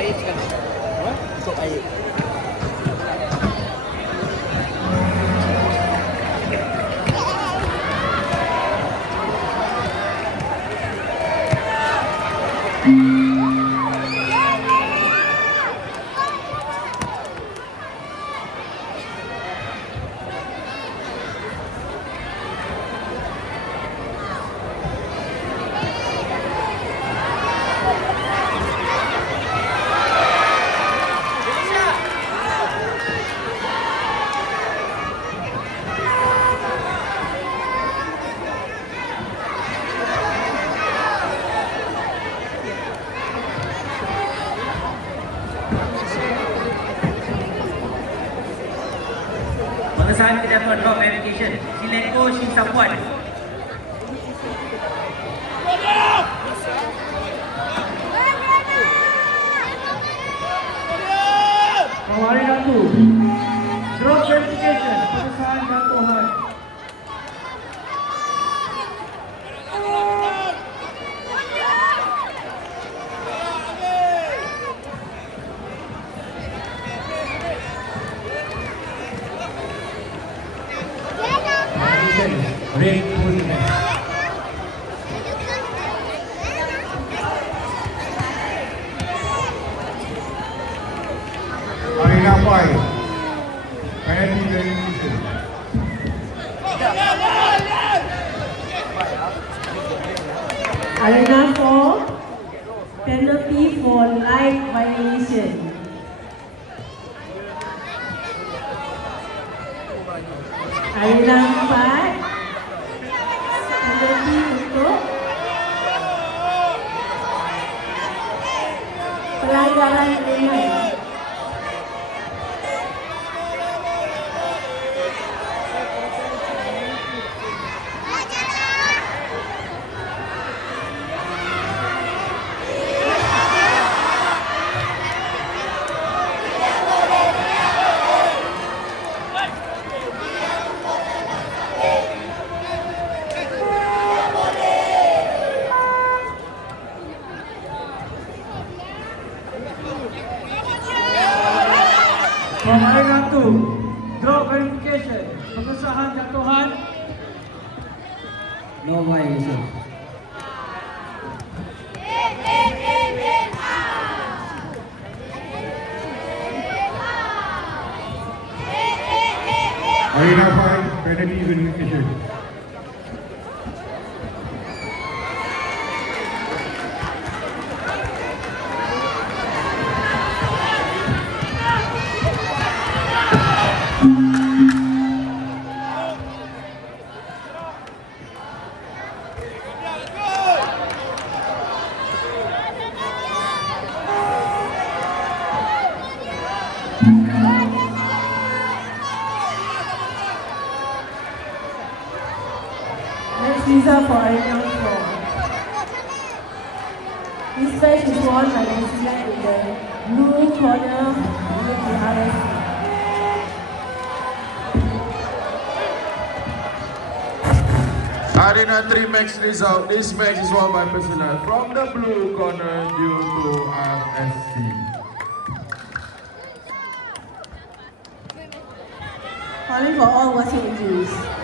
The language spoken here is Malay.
air sekarang. Untuk air. Pengesahan kedatangan drop verification Sileko Shin Sapuan. Kawari Datu. Drop verification pengesahan jatuhan. Red Bull. Arena 5. Penalty verification. Arena 4, penalty for light violation. Arena 4, penalty untuk pelanggaran ringan. Kawari Datu. Drop verification pengesahan jatuhan. No violation. Arena 5. Penalty verification. Next result for Arena 4. This match is won by New Zealand in the blue corner with the RSC. Arena 3 match result. This match is won by personnel from the blue corner due to RSC. Calling for all watching injuries.